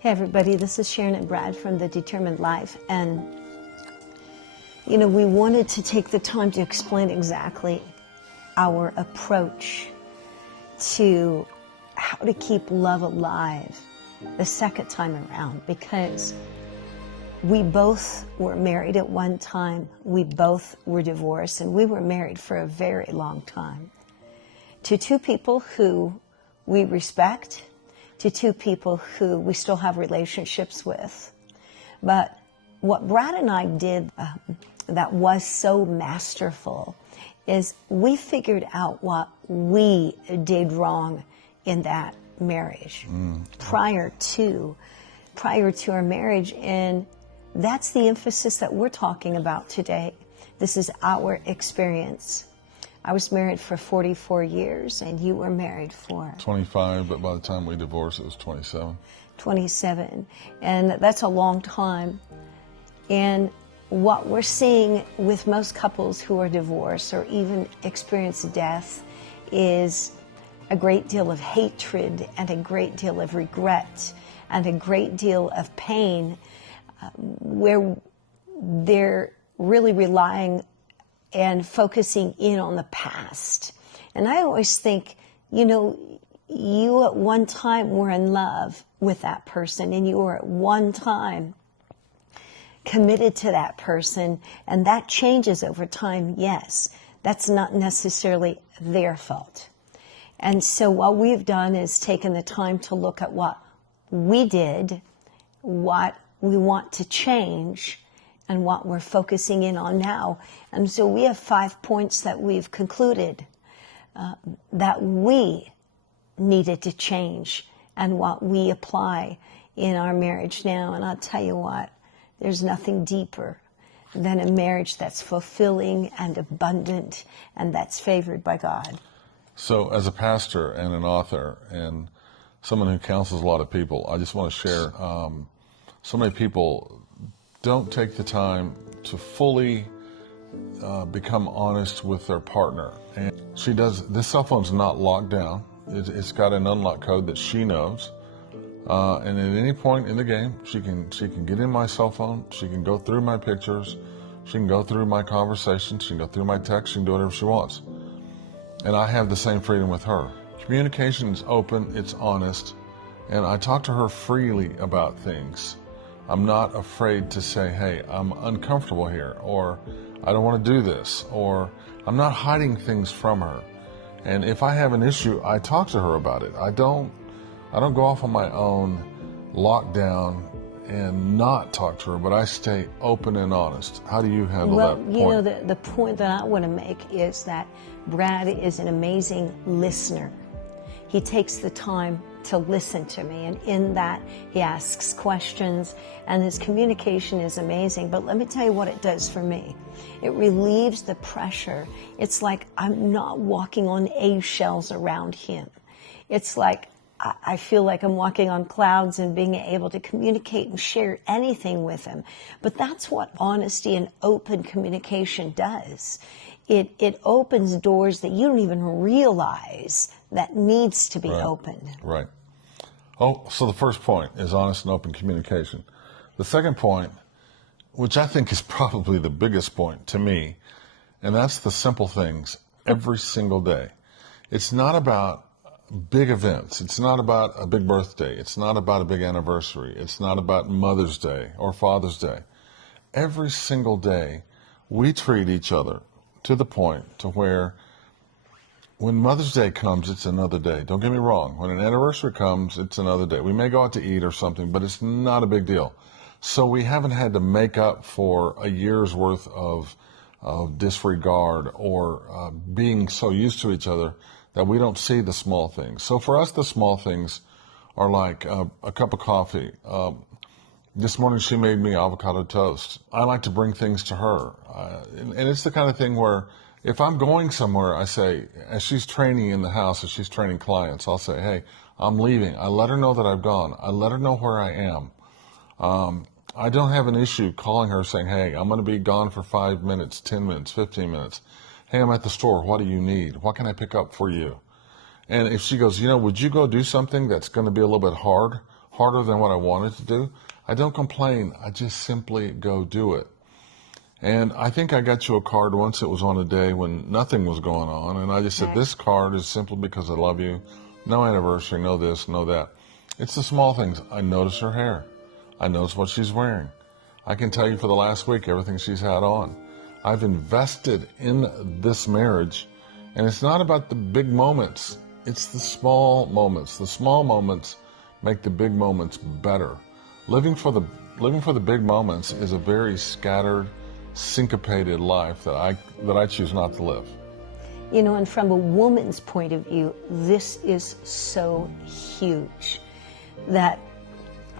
Hey everybody, this is Sharon and Brad from The Determined Life, and we wanted to take the time to explain exactly our approach to how to keep love alive the second time around, because we both were married at one time, we both were divorced, and we were married for a very long time to two people who we respect, to two people who we still have relationships with. But what Brad and I did that was so masterful is we figured out what we did wrong in that marriage prior to our marriage, and that's the emphasis that we're talking about today. This is our experience. I was married for 44 years, and you were married for 25, but by the time we divorced, it was 27. 27, and that's a long time. And what we're seeing with most couples who are divorced or even experience death is a great deal of hatred and a great deal of regret and a great deal of pain, where they're really relying and focusing in on the past. And I always think, you at one time were in love with that person, and you were at one time committed to that person, and that changes over time. Yes, that's not necessarily their fault. And so what we've done is taken the time to look at what we did, what we want to change, and what we're focusing in on now. And so we have 5 points that we've concluded that we needed to change and what we apply in our marriage now. And I'll tell you what, there's nothing deeper than a marriage that's fulfilling and abundant and that's favored by God. So as a pastor and an author and someone who counsels a lot of people, I just want to share, so many people don't take the time to fully become honest with their partner. And this cell phone's not locked down. It's got an unlock code that she knows. And at any point in the game, she can get in my cell phone, she can go through my pictures, she can go through my conversations, she can go through my texts, she can do whatever she wants. And I have the same freedom with her. Communication is open, it's honest, and I talk to her freely about things. I'm not afraid to say, hey, I'm uncomfortable here, or I don't want to do this, or I'm not hiding things from her. And if I have an issue, I talk to her about it. I don't go off on my own, lock down, and not talk to her, but I stay open and honest. How do you handle that point? The point that I want to make is that Brad is an amazing listener. He takes the time to listen to me, and in that he asks questions, and his communication is amazing. But let me tell you what it does for me. It relieves the pressure. It's like I'm not walking on eggshells around him. It's like I feel like I'm walking on clouds and being able to communicate and share anything with him. But that's what honesty and open communication does. It opens doors that you don't even realize that needs to be opened. Right. Oh, so the first point is honest and open communication. The second point, which I think is probably the biggest point to me, and that's the simple things every single day. It's not about big events. It's not about a big birthday. It's not about a big anniversary. It's not about Mother's Day or Father's Day. Every single day, we treat each other to the point to where when Mother's Day comes, it's another day. Don't get me wrong. When an anniversary comes, it's another day. We may go out to eat or something, but it's not a big deal. So we haven't had to make up for a year's worth of disregard or being so used to each other that we don't see the small things. So for us, the small things are like a cup of coffee. This morning she made me avocado toast. I like to bring things to her. And it's the kind of thing where if I'm going somewhere, I say, as she's training in the house, as she's training clients, I'll say, hey, I'm leaving. I let her know that I've gone. I let her know where I am. I don't have an issue calling her saying, hey, I'm going to be gone for 5 minutes, 10 minutes, 15 minutes. Hey, I'm at the store. What do you need? What can I pick up for you? And if she goes, would you go do something that's going to be a little bit hard harder than what I wanted to do, I don't complain. I just simply go do it. And I think I got you a card once. It was on a day when nothing was going on. And I just said, this card is simply because I love you. No anniversary, no this, no that. It's the small things. I notice her hair. I notice what she's wearing. I can tell you for the last week everything she's had on. I've invested in this marriage. And it's not about the big moments. It's the small moments. The small moments make the big moments better. Living for the big moments is a very scattered, syncopated life that I choose not to live. You know, and from a woman's point of view, this is so huge that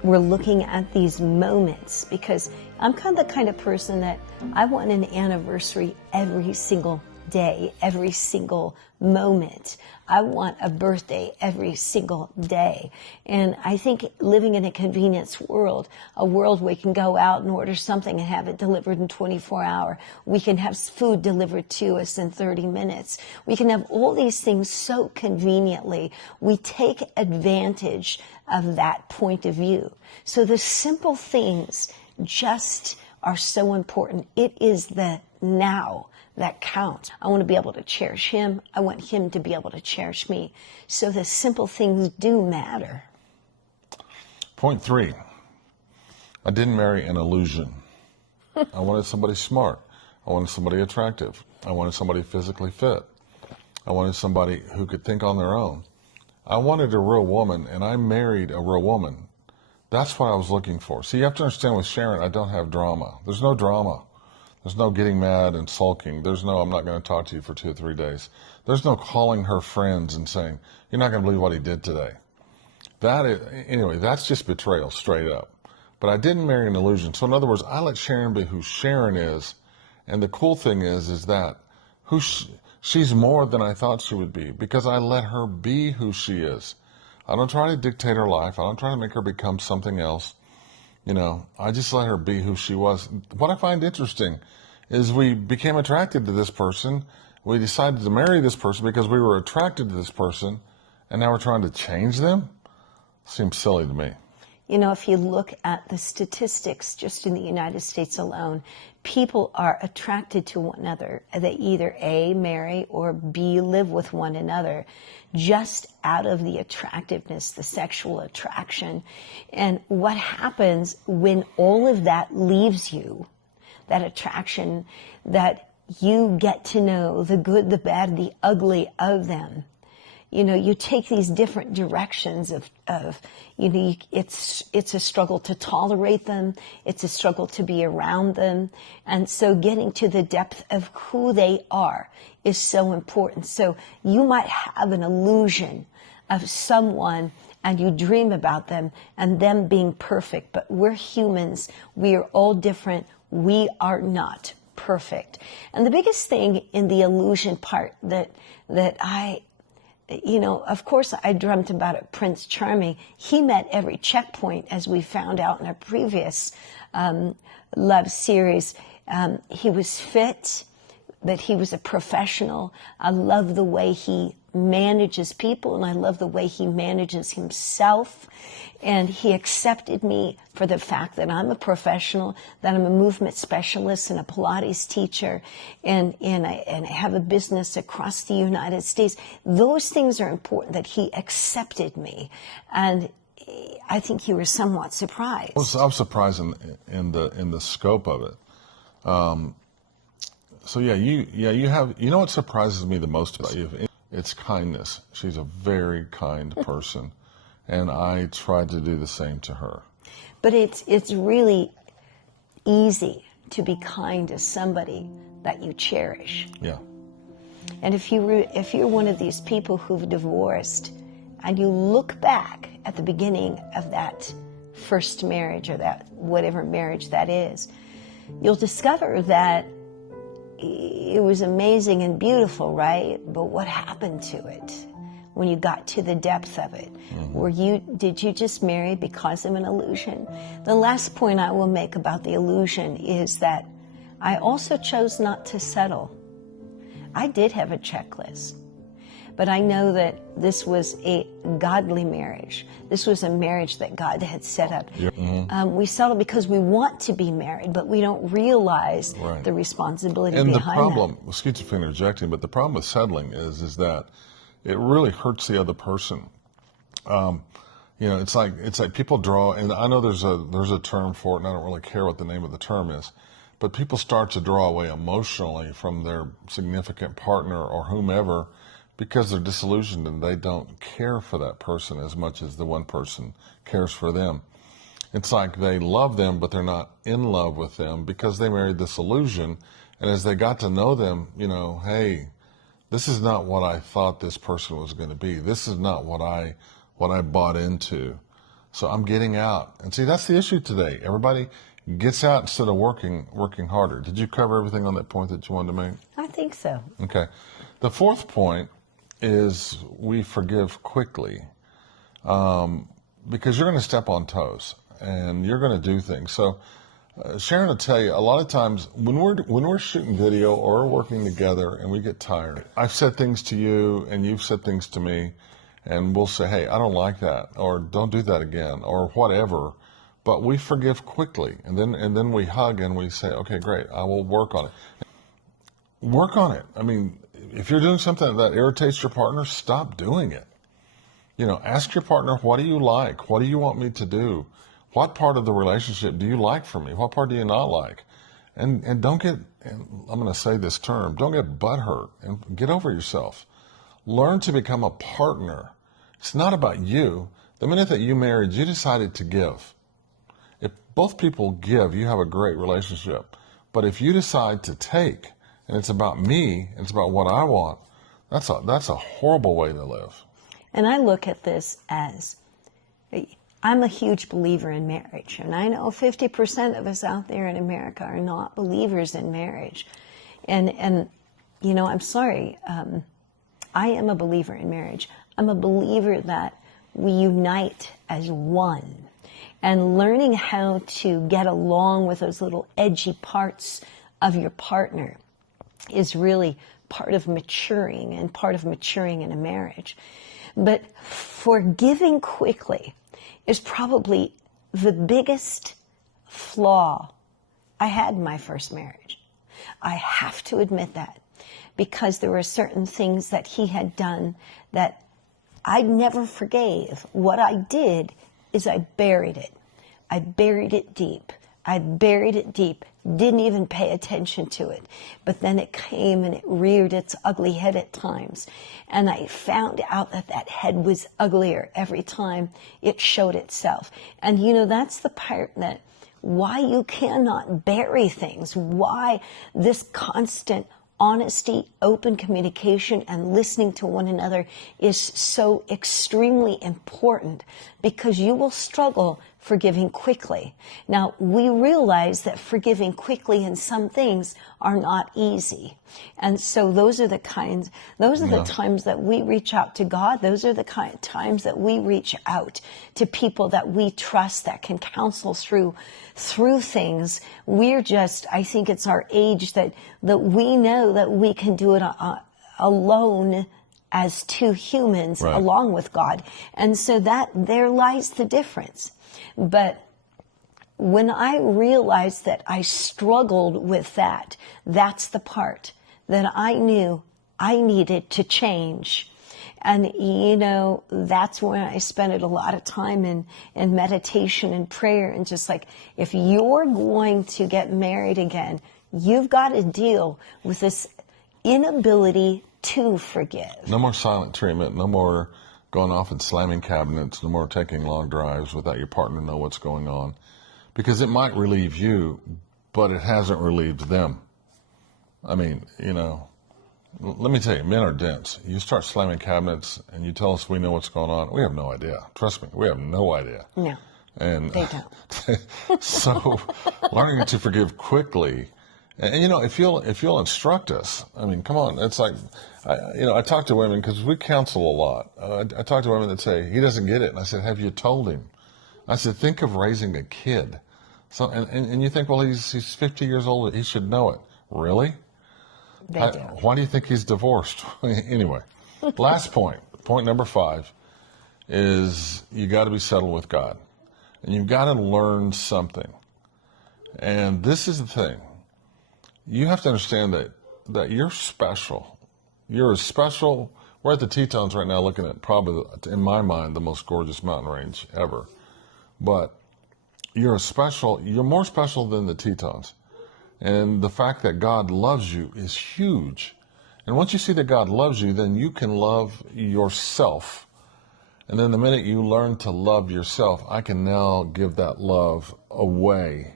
we're looking at these moments, because I'm the kind of person that I want an anniversary every single day, every single moment. I want a birthday every single day. And I think living in a convenience world, a world where we can go out and order something and have it delivered in 24 hours. We can have food delivered to us in 30 minutes. We can have all these things so conveniently. We take advantage of that point of view. So the simple things just are so important. It is the now that counts. I want to be able to cherish him. I want him to be able to cherish me. So the simple things do matter. Point 3, I didn't marry an illusion. I wanted somebody smart. I wanted somebody attractive. I wanted somebody physically fit. I wanted somebody who could think on their own. I wanted a real woman, and I married a real woman. That's what I was looking for. See, you have to understand, with Sharon, I don't have drama. There's no drama. There's no getting mad and sulking. There's no, I'm not going to talk to you for 2 or 3 days. There's no calling her friends and saying, you're not going to believe what he did today. Anyway, that's just betrayal, straight up. But I didn't marry an illusion. So in other words, I let Sharon be who Sharon is. And the cool thing is that she's more than I thought she would be, because I let her be who she is. I don't try to dictate her life. I don't try to make her become something else. You know, I just let her be who she was. What I find interesting is we became attracted to this person. We decided to marry this person because we were attracted to this person, and now we're trying to change them? Seems silly to me. You know, if you look at the statistics just in the United States alone, people are attracted to one another. They either A, marry, or B, live with one another, just out of the attractiveness, the sexual attraction. And what happens when all of that leaves you, that attraction, that you get to know the good, the bad, the ugly of them. You know, you take these different directions of you know, it's a struggle to tolerate them. It's a struggle to be around them. And so getting to the depth of who they are is so important. So you might have an illusion of someone and you dream about them and them being perfect. But we're humans. We are all different. We are not perfect. And the biggest thing in the illusion part that you know, of course, I dreamt about it, Prince Charming. He met every checkpoint, as we found out in our previous love series. He was fit, but he was a professional. I love the way he manages people, and I love the way he manages himself. And he accepted me for the fact that I'm a professional, that I'm a movement specialist and a Pilates teacher, and I have a business across the United States. Those things are important, that he accepted me. And I think you were somewhat surprised. I was surprised in the scope of it. So you know what surprises me the most about you? It's kindness. She's a very kind person. And I tried to do the same to her. But it's really easy to be kind to somebody that you cherish. Yeah. And if you're one of these people who've divorced and you look back at the beginning of that first marriage, or that whatever marriage that is, you'll discover that it was amazing and beautiful, right? But what happened to it when you got to the depth of it? Did you just marry because of an illusion? The last point I will make about the illusion is that I also chose not to settle. I did have a checklist, but I know that this was a godly marriage. This was a marriage that God had set up. We settle because we want to be married, but we don't realize the responsibility and behind the problem, excuse me for interjecting, but the problem with settling is that it really hurts the other person. It's like people draw, and I know there's a term for it, and I don't really care what the name of the term is, but people start to draw away emotionally from their significant partner or whomever because they're disillusioned and they don't care for that person as much as the one person cares for them. It's like they love them, but they're not in love with them because they married this illusion. And as they got to know them, hey, this is not what I thought this person was going to be. This is not what I bought into. So I'm getting out. And see, that's the issue today. Everybody gets out instead of working harder. Did you cover everything on that point that you wanted to make? I think so. Okay. The fourth point is we forgive quickly, because you're going to step on toes and you're going to do things. So Sharon will tell you, a lot of times when we're shooting video or we're working together and we get tired, I've said things to you and you've said things to me, and we'll say, hey, I don't like that, or don't do that again, or whatever. But we forgive quickly, and then we hug and we say, okay, great, I will work on it. Work on it. I mean, if you're doing something that irritates your partner, stop doing it. Ask your partner, what do you like? What do you want me to do? What part of the relationship do you like from me? What part do you not like? And don't get, and I'm going to say this term, don't get butthurt and get over yourself. Learn to become a partner. It's not about you. The minute that you married, you decided to give. If both people give, you have a great relationship. But if you decide to take, and it's about me, and it's about what I want, that's a horrible way to live. And I look at this as, I'm a huge believer in marriage. And I know 50% of us out there in America are not believers in marriage. And I'm sorry, I am a believer in marriage. I'm a believer that we unite as one. And learning how to get along with those little edgy parts of your partner is really part of maturing and part of maturing in a marriage. But forgiving quickly is probably the biggest flaw I had in my first marriage. I have to admit that, because there were certain things that he had done that I never forgave. What I did is I buried it. I buried it deep. I buried it deep, didn't even pay attention to it. But then it came and it reared its ugly head at times. And I found out that that head was uglier every time it showed itself. And that's the part that why you cannot bury things, why this constant honesty, open communication, and listening to one another is so extremely important, because you will struggle forgiving quickly. Now, we realize that forgiving quickly in some things are not easy. And so those are the times that we reach out to God. Those are the times that we reach out to people that we trust, that can counsel through things. I think it's our age that we know that we can do it alone as two humans, right, along with God. And so that there lies the difference. But when I realized that I struggled with that, that's the part that I knew I needed to change. And, that's when I spent a lot of time in meditation and prayer, and just like, if you're going to get married again, you've got to deal with this inability to forgive. No more silent treatment, no more going off and slamming cabinets, no more taking long drives without your partner know what's going on. Because it might relieve you, but it hasn't relieved them. I mean, let me tell you, men are dense. You start slamming cabinets and you tell us we know what's going on. We have no idea. Trust me, we have no idea. No, and they don't. So learning to forgive quickly. And if you'll instruct us, I mean, come on. It's like, I talk to women because we counsel a lot. I talk to women that say, he doesn't get it. And I said, have you told him? I said, think of raising a kid. So, and you think, well, he's 50 years old. He should know it. Really? They don't. Why do you think he's divorced? Anyway, Last point, point number 5, is you got to be settled with God. And you've got to learn something. And this is the thing. You have to understand that you're special. You're as special. We're at the Tetons right now looking at probably, in my mind, the most gorgeous mountain range ever. But you're more special than the Tetons. And the fact that God loves you is huge. And once you see that God loves you, then you can love yourself. And then the minute you learn to love yourself, I can now give that love away.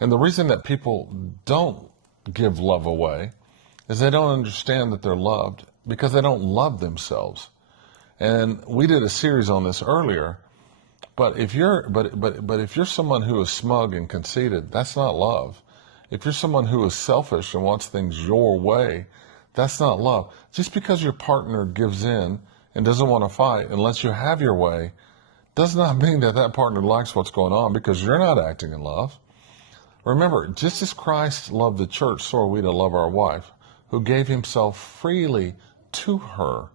And the reason that people don't give love away is they don't understand that they're loved because they don't love themselves. And we did a series on this earlier, but if you're someone who is smug and conceited, that's not love. If you're someone who is selfish and wants things your way, that's not love. Just because your partner gives in and doesn't want to fight and lets you have your way does not mean that that partner likes what's going on, because you're not acting in love. Remember, just as Christ loved the church, so are we to love our wife, who gave himself freely to her.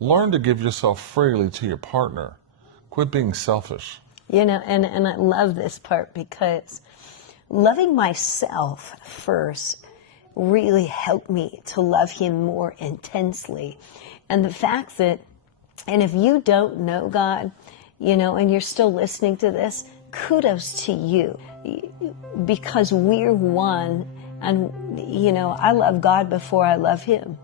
Learn to give yourself freely to your partner. Quit being selfish. You know, and I love this part, because loving myself first really helped me to love him more intensely. And the fact that, and if you don't know God, you know, and you're still listening to this, kudos to you, because we're one. And, you know, I love God before I love him.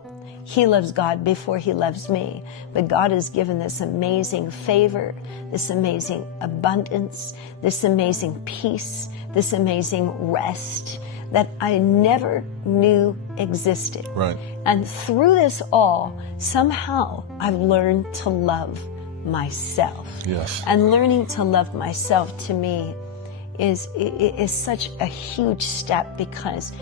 He loves God before he loves me. But God has given this amazing favor, this amazing abundance, this amazing peace, this amazing rest that I never knew existed. Right. And through this all, somehow I've learned to love myself. Yes. And learning to love myself, to me, is such a huge step, because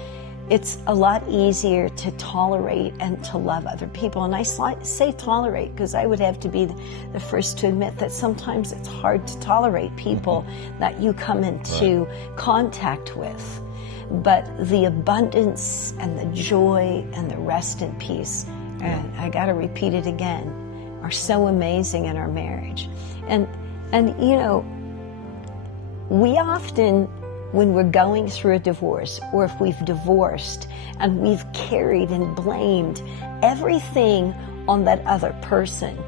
it's a lot easier to tolerate and to love other people. And I say tolerate because I would have to be the first to admit that sometimes it's hard to tolerate people that you come into contact with. But the abundance and the joy and the rest and peace, and I got to repeat it again, are so amazing in our marriage. And you know, we often, when we're going through a divorce, or if we've divorced and we've carried and blamed everything on that other person,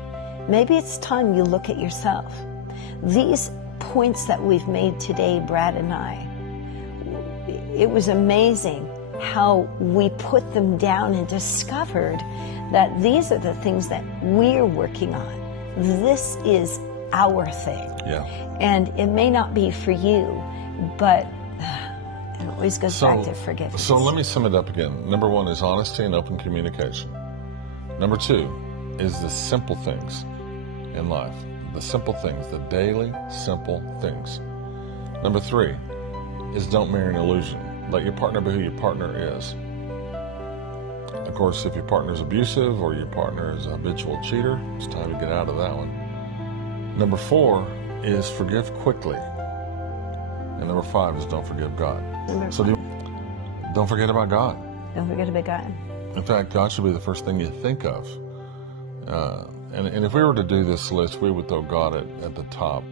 maybe it's time you look at yourself. These points that we've made today, Brad and I, it was amazing how we put them down and discovered that these are the things that we're working on. This is our thing. Yeah. And it may not be for you, but it always goes back to forgiveness. So let me sum it up again. Number 1 is honesty and open communication. Number 2 is the simple things in life. The simple things, the daily simple things. Number 3 is don't marry an illusion. Let your partner be who your partner is. Of course, if your partner is abusive or your partner is a habitual cheater, it's time to get out of that one. Number 4 is forgive quickly. And number 5 is don't forgive God. Don't forget about God. Don't forget about God. In fact, God should be the first thing you think of. And if we were to do this list, we would throw God at the top.